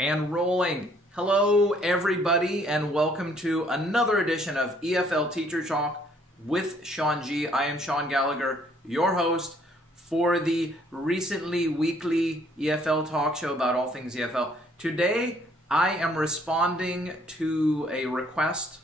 And rolling. Hello everybody and welcome to another edition of EFL Teacher Talk with Sean G. I am Sean Gallagher, your host for the recently weekly EFL talk show about all things EFL. Today I am responding to a request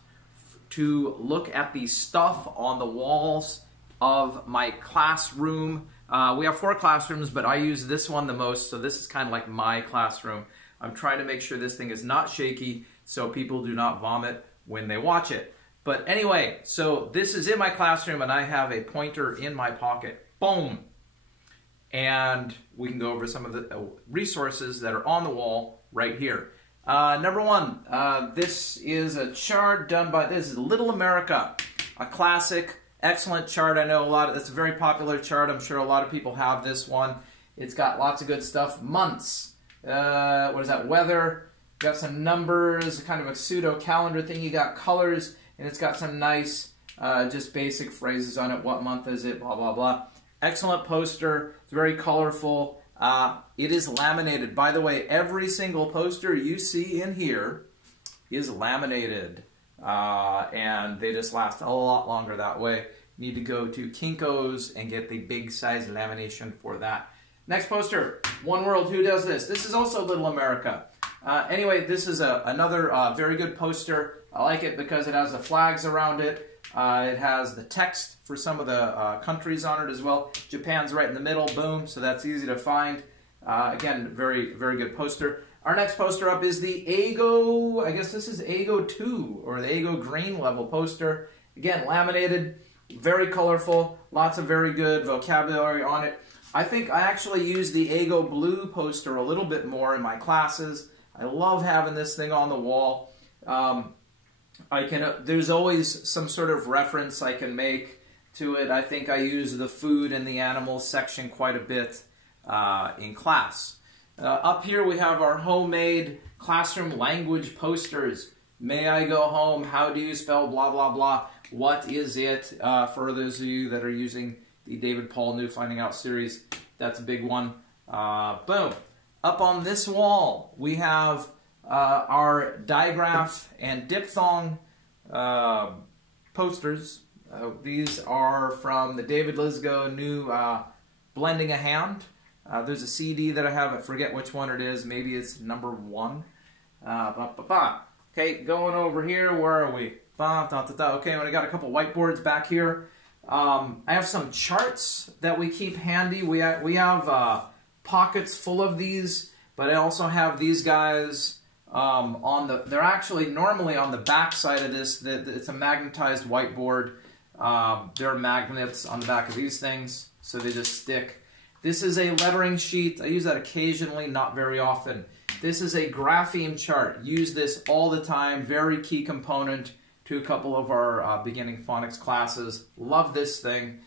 to look at the stuff on the walls of my classroom. We have 4 classrooms, but I use this one the most, so this is kind of like my classroom. I'm trying to make sure this thing is not shaky so people do not vomit when they watch it. But anyway, so this is in my classroom and I have a pointer in my pocket. Boom! And we can go over some of the resources that are on the wall right here. Number one, this is a chart done by, this is Little America, a classic, excellent chart. I know a lot of, it's a very popular chart. I'm sure a lot of people have this one. It's got lots of good stuff. Months. What is that? Weather. Got some numbers, kind of a pseudo calendar thing. You got colors, and it's got some nice, just basic phrases on it. What month is it? Blah blah blah. Excellent poster. It's very colorful. It is laminated. By the way, every single poster you see in here is laminated, and they just last a lot longer that way. You need to go to Kinko's and get the big size lamination for that. Next poster, One World, who does this? This is also Little America. Anyway, this is another very good poster. I like it because it has the flags around it. It has the text for some of the countries on it as well. Japan's right in the middle, boom, so that's easy to find. Again, very, very good poster. Our next poster up is the AGO, I guess this is AGO 2, or the AGO green level poster. Again, laminated, very colorful, lots of very good vocabulary on it. I think I actually use the AGO blue poster a little bit more in my classes. I love having this thing on the wall. There's always some sort of reference I can make to it. I think I use the food and the animals section quite a bit in class. Up here we have our homemade classroom language posters. May I go home? How do you spell blah blah blah? What is it? For those of you that are using the David Paul New Finding Out series, that's a big one. Boom. Up on this wall, we have our digraph and diphthong posters. These are from the David Lisgo New Blending a Hand. There's a CD that I have. I forget which one it is. Maybe it's number 1. Okay, going over here. Where are we? Okay, I got a couple whiteboards back here. I have some charts that we keep handy. We have pockets full of these, but I also have these guys they're actually normally on the back side of this. It's a magnetized whiteboard. There are magnets on the back of these things, so they just stick. This is a lettering sheet. I use that occasionally, not very often. This is a graphene chart. Use this all the time. Very key component to a couple of our beginning phonics classes. Love this thing.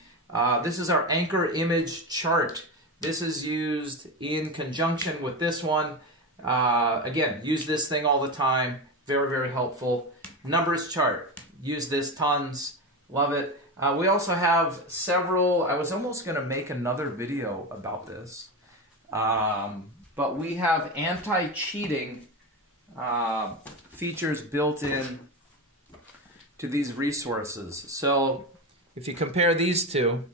This is our anchor image chart. This is used in conjunction with this one. Again, use this thing all the time. Very, very helpful. Numbers chart. Use this tons. Love it. We also have several. I was almost going to make another video about this. But we have anti-cheating features built in to these resources. So if you compare these two,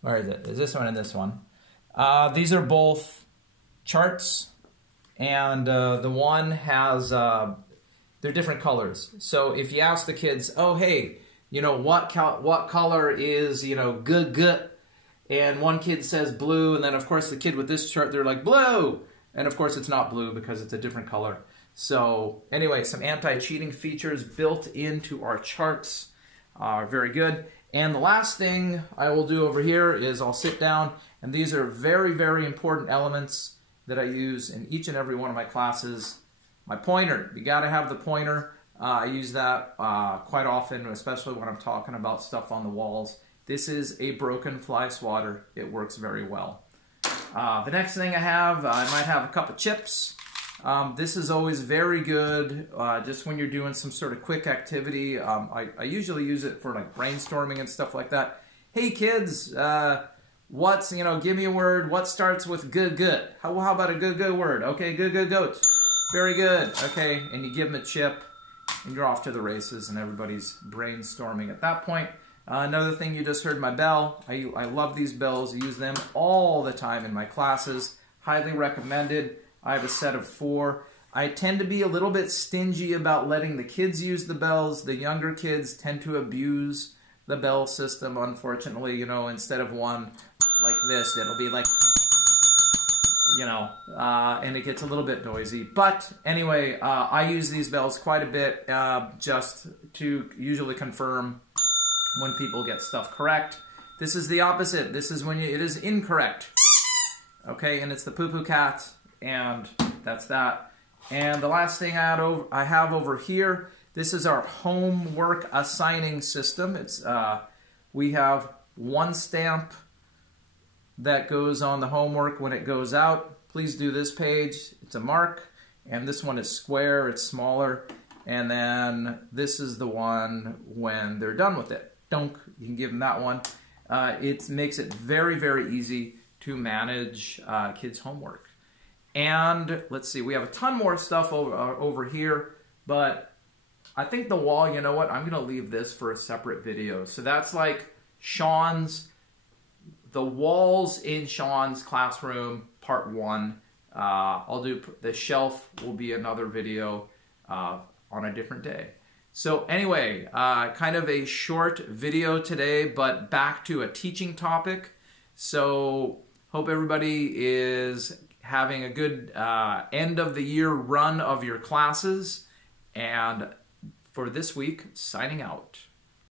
where is it? Is this one and this one? These are both charts, and the one has, they're different colors. So if you ask the kids, oh hey, you know, what color is, you know, good, and one kid says blue, and then of course the kid with this chart, they're like blue, and of course it's not blue because it's a different color. So anyway, some anti-cheating features built into our charts are very good. And the last thing I will do over here is I'll sit down, and these are very, very important elements that I use in each and every one of my classes. My pointer, you got to have the pointer. I use that quite often, especially when I'm talking about stuff on the walls. This is a broken fly swatter. It works very well. The next thing I have, I might have a cup of chips. This is always very good just when you're doing some sort of quick activity. I usually use it for like brainstorming and stuff like that. Hey kids, give me a word. What starts with good? How about a good word? Okay, good goat. Very good. Okay, and you give them a chip, and you're off to the races, and everybody's brainstorming at that point. Another thing, you just heard my bell. I love these bells. I use them all the time in my classes. Highly recommended. I have a set of 4. I tend to be a little bit stingy about letting the kids use the bells. The younger kids tend to abuse the bell system, unfortunately. You know, instead of one like this, it'll be like, you know, and it gets a little bit noisy. But anyway, I use these bells quite a bit just to usually confirm when people get stuff correct. This is the opposite. This is when it is incorrect. Okay, and it's the poo-poo cat, and that's that. And the last thing I have over here, this is our homework assigning system. It's we have 1 stamp that goes on the homework when it goes out. Please do this page. It's a mark, and this one is square. It's smaller. And then this is the one when they're done with it. Dunk. You can give them that one. It makes it very, very easy to manage kids' homework. And let's see, we have a ton more stuff over here, but I think the wall, you know what, I'm going to leave this for a separate video. So that's like the walls in Sean's classroom, part 1. I'll do the shelf will be another video on a different day. So anyway, kind of a short video today, but back to a teaching topic. So hope everybody is having a good end of the year run of your classes. And for this week, signing out.